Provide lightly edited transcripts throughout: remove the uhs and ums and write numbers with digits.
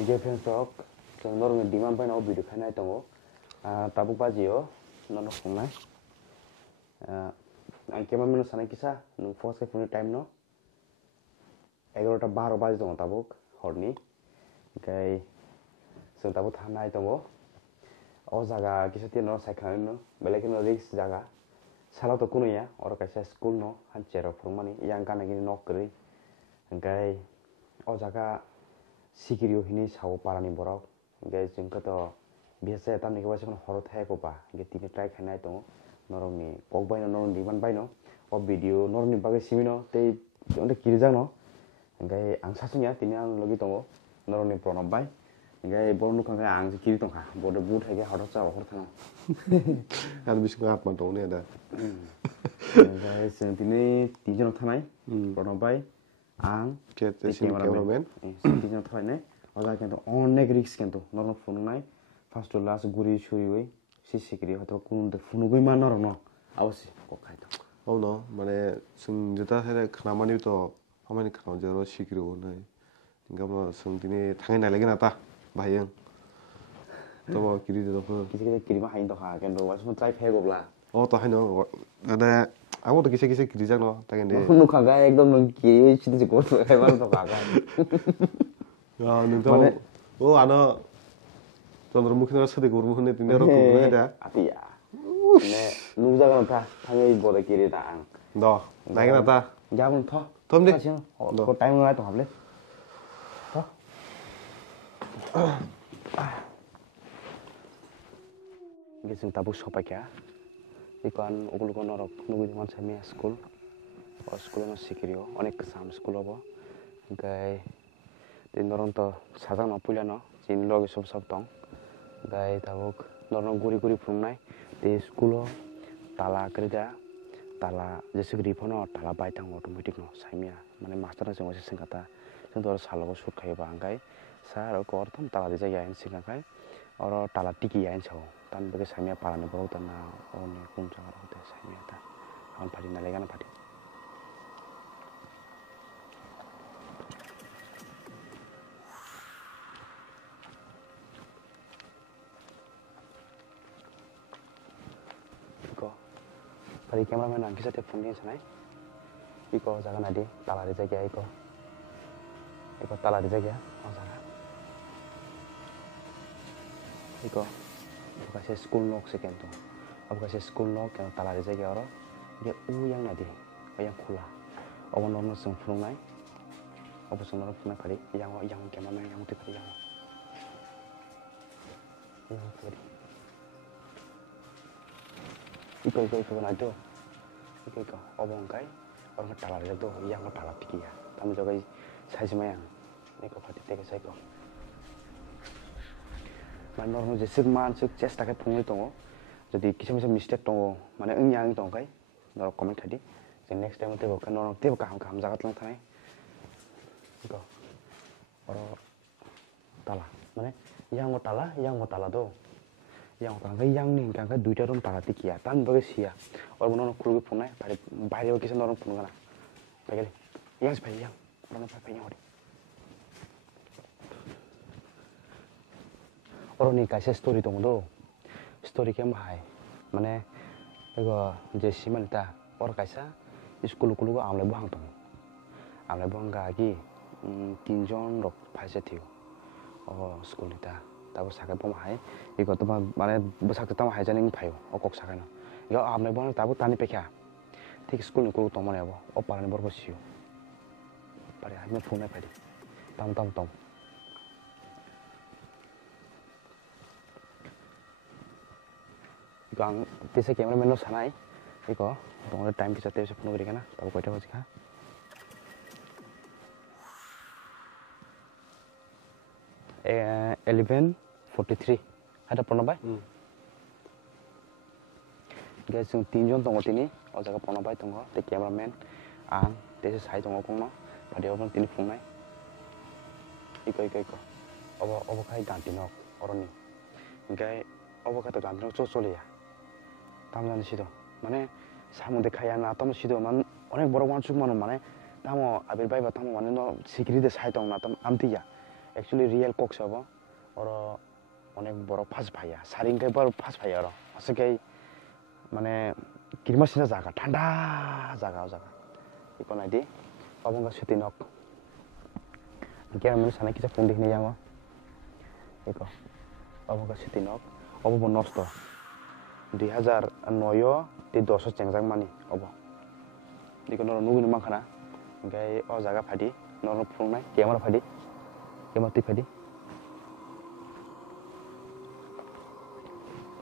이게 편석 너는 디만 바이나 비디오 카나이 똥고 tabuk bajio nono fungnai ang keman meno sanai kisa nung first ke phone time no 11টা 12 baje dong tabuk horni kai so tabuk thanai tongo o jaga kisa ti no saikhan no belek no risk jaga sala to kuno ya or kaisa school no hanchero phurmani yang kana gini nok kri kai o jaga sikiriyo hini sawo parani borok kai jingka to biasa tamni ke basa horo thai ko ba ge tini try khanai tongo norongni kok baino norong diman baino o video norongni bagai simino tei onde kirijang no ngai ang sasunya tini ang logi tongo norongni pronob bai ngai bornu khang ang je kiri tongha bodo but hage horo cha hor thana Kan bisa ngap mantong ni ada. ngai sen tini tijon thanai pronob bai ang Ke sin cameraman. tijon thanai ne oja kento onek risk kento norong phone nai first to last guri shuri we sikiri hoto kun de phone gui man norong no awasi ko khai to Oh no, mana sing juta saya kenamani to, amani kenal jero sikiro nai. Tinggal mana sing tini tangan nai lagi nata, bayang. To mau kiri to ko. kisi kiri ma hain to ha kento was mo try phego bla Oh to haino, ada. Aku to kisi kiri jang no, tangan deh. nu khaga ekdom no ki chidi ko to hai man to khaga Ya, nuntu. Oh, ano. Chandramukhi na sade gurmukhi ne tini ro ko ada. atia ne nu jaga no ta thangai boda kiri ta ang Do, tangan nata. jabun tho Thom đi. ko time ngai to hable tho gising tabuk sopa kya ikan ugul ko norok nugi man samia school o school no sikirio onek sam school obo gai tin noron to sajang no pulia no chin logi sob sob tong gai tabuk noron guri guri phungnai te school o tala kerja tala jese gri phono tala bai tang automatic no samia mane master na jong singkata jong to salogo sut khai ba gai sa ro ko orthom tala de jaya singa kai oro tala tiki yain chho tan bege samia parane bau tan na oni kum chang ro te samia ta han phali na lega na phali ko phali cameraman ang kisa te phone ni sanai iko jaga na de tala de jaya iko tala de jaya o jaga iko kasih school nok sekento अब kasih school nok yang tala de jaya oro dia yang nadi yang khula अब नर्न जों फुंनाय अब जों नर्न फुंनाय फारि yang cameraman yang ti फारि yang फारि iko na do iko अब angkai orang tala de do yang tala tiki ya tamu jaga size mayang iko फारि teke saiko मान नर्न जे सिगमान सिग चेस्ट ताके फुंगै दङ जदि किसम मिस्टेक दङ माने ओंयां दं गाय नर कमेन्ट खादि जों नेक्स्ट टाइम तेबो का नर तेबो काम जागात लं थानाय इको अर ताला माने yang tala do yang tala gai yang ning का दुइटा रुम ताला तिकिया तान बगे सिया और मनन खुलुग फुंनाय बाहिर किसम नर फुंगना बागे yang सफाय yang नर सफाय Hari orang kaisa story dong do story kem hai mane ego je simanita or kaisa school kulu amle buang tong amle buang ga gi tinjon rok phaise thiu o school ita tabo saka pom hai ego to mane besak ta hai janing phayo o kok saka no yo amle buang tabo tani pekha thik school ni kulu to mane abo o parani borbo siu pare ame phone padi tam tong gang tisa cameraman no sanai iko dong time kita te phone gari kana tabo koita hoji kha eh 11:43 ada pronobai guys yung tinjon tong tini o jaga pronobai tong te cameraman ang te sai tong kong no pade obon tini phone nai iko obo kai ganti no oroni gai obo ka to ganti no choli ya tamjan sido মানে সামুদ্রে খাইয়া না তাম সিdo মান অনেক বড় ওয়ান সুক মান মানে তাম আবির বাইবা তাম মানে ন সিকিরিতে সাইতং না তাম আমতিয়া actually real cook sabo oro অনেক বড় ফাঁস ভাইয়া সারিংকাই বড় ফাঁস ভাইয়া oro আসলে মানে কিরমাসিনা জায়গা ঠান্ডা জায়গা ikon adi obong suti nok kira mun sana kita pun dihni yang iko obong suti nok obo nosto 2009 di 10 cengjang mani obo diko noro nugu mang khana ngai o jaga phadi noro phungnai kemara phadi kemati phadi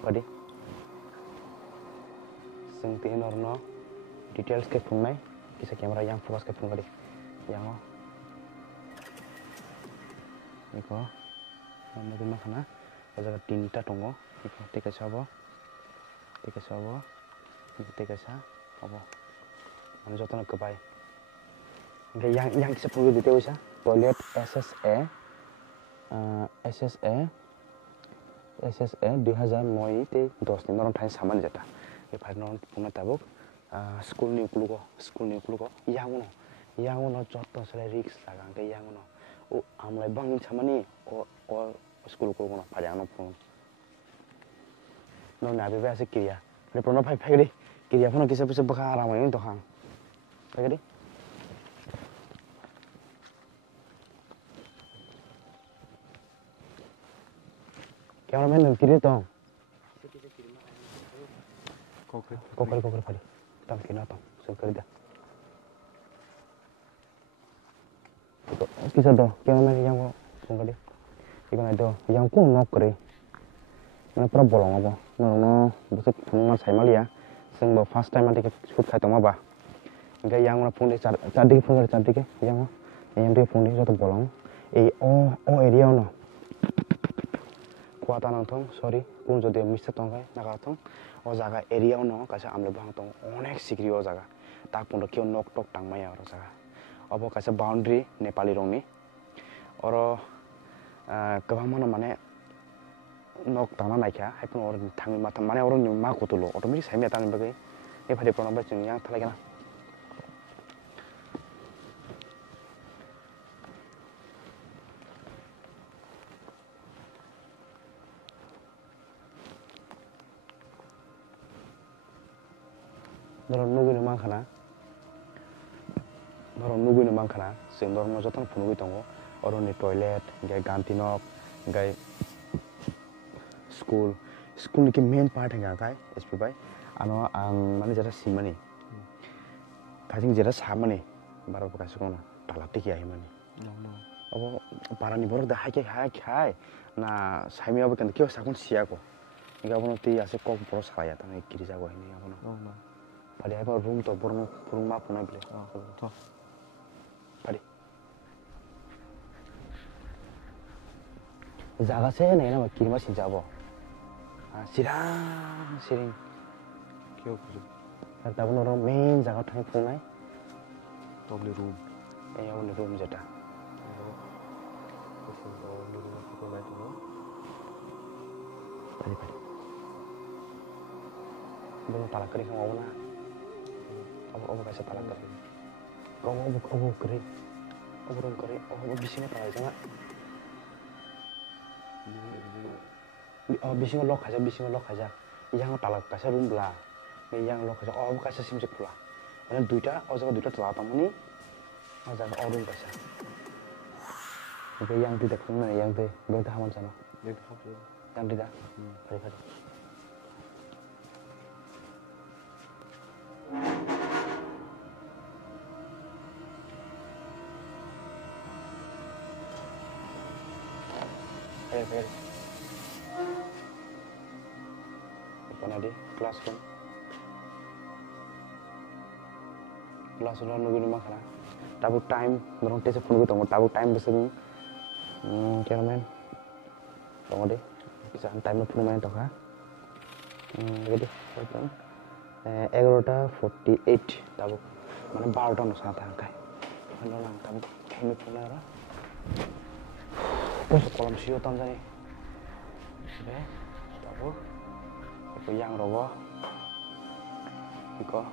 phadi sing ti norno details ke phungnai kisah kamera yang fokus ke phone kali yang iko nugu mang khana o jaga tinta tongo iko teka sabo teka sa obo anu jotona kebai ngai yang kisah phone dite oisa toilet SSA 2009 te 10 ni noron thai saman jeta e phai noron phuna tabuk school ni uklugo yang uno joto sele risk jaga ke yang uno o amlai bangin chamani o school ko no phajang no phone no na be ase kiria le prono phai di kiria phone kisa pise baka ramai to hang phai di cameraman dan kiri to kokari phai tam kina to so kari da kisah to cameraman yang ko phone kali ikon itu yang pun nok kare na pra bolong apa no busuk phone sai malia sing ba first time ati shoot khai tong ba ga yang na phone chadi phone chadi ke yang de phone joto bolong ei o area no kuata nang thong sorry pun jodi mistake tong kai naga thong o jaga area no kasa amle bang tong onek sikri o jaga tak pun kyo nok tok tang maya ro jaga obo kasa boundary nepali rongni oro गोबां माने nok tangna naikha haipun or thangi ma mane or ma kutulo automatic saimya tang bagai e phari pronamba chung yang thalagena doro nugu ni mangkhana sing dorno jotan phunugui tongo oroni toilet gai ganti nok gai school ni main part hanga kai sp bai ano ang mane jara simani kajing jara samani baro ka sukono talati ki ai mani obo parani borok da hai na saimi obo kan kyo sakon sia ko iga bono ti ase kok boro saya tan kiri jago hini abono padi ai room to borno room ma puna ble to padi jaga se nei na kiri ma sin jabo siring kyo kuju ta bono ro main jaga thang phunai tobli room ei abono room jeta padi belum talak kering sama Ona. Obo kasih talak kering. Obo kering. Obo rum kering. Obo bisingnya talak aja nggak? Bisingnya lock aja. Yang talak kasih rum belah. Yang lock aja. Obo kasih simsik pula. Karena duita talak tamu nih. Aja rum kasih. Oke yang tidak kena yang teh belum tahaman sana. Yang tidak. Padi. Very. Ikon adi classroom nunggu di makana. Tabu time dorong tese phone ko tongo tabu time beseng cameraman. Tongo de. Bisa time no phone main to ha. Gede. 11:48 tabu. Mana 12টা no sa thangkai. Ano lang tabu kaimi phone ra. Terus kolam siu tam jani, tahu? Itu yang robo, iko,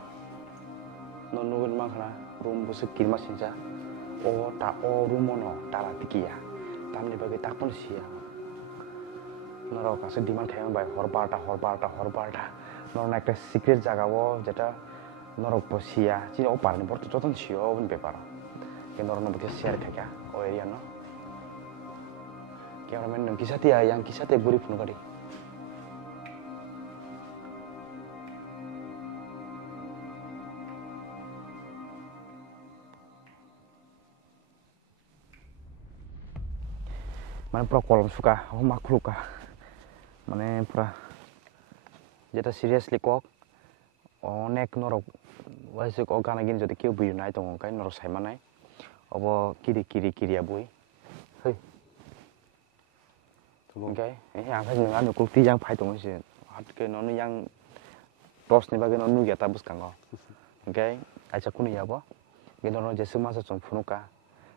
nungguin makna room busuk kirma sinja, room mono, tala tikia, tamni bagi tak pun sia norok kasih demand kayang bai horbarta norok ekta secret jaga wo jeta norok po sia ci opar ni borto joton sia bun bepar ke norok no share kaya o area no cameraman nang kisah tia yang kisah te buri pun kadi মানে পুরা কলম শুকা ও মাখলুকা মানে পুরা যেটা seriously cock অনেক নরক ওয়াইসে কক গানা গিন যদি কেউ বুঝি নাই তো কাই নরক সাইমা নাই অব কিরিয়া বই হেই ওকে এই আংখাই নङा नुकुलति yang फाइ दङ एसे हातके ननु yang टसनि बागे ननु गेता बुसकांगो ओके आइसा कुनि याबो गेनरो जेसु मासा सं फुनुका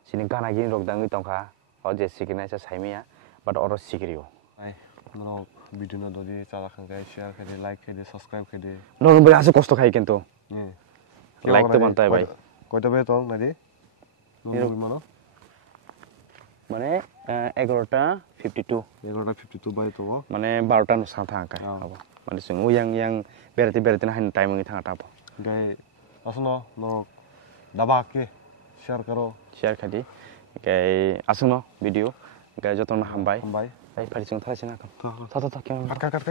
सिनि गाना गिन रक दाङै तंखा o je sikina sa saimia but oro sikiriyo ai no video no dodi chala khangkai share khade like khade subscribe khade no no ase kosto khai kintu like to bantai bhai koita be tong nadi no mano মানে 11টা 52 bai to মানে 12টা no sang thang kai abo মানে sung yang berarti na han time ngi thang ta bo gai asno no daba ke share khadi gai asung no video gai joton hambai hambai ai phari chung thara sina ka ta kat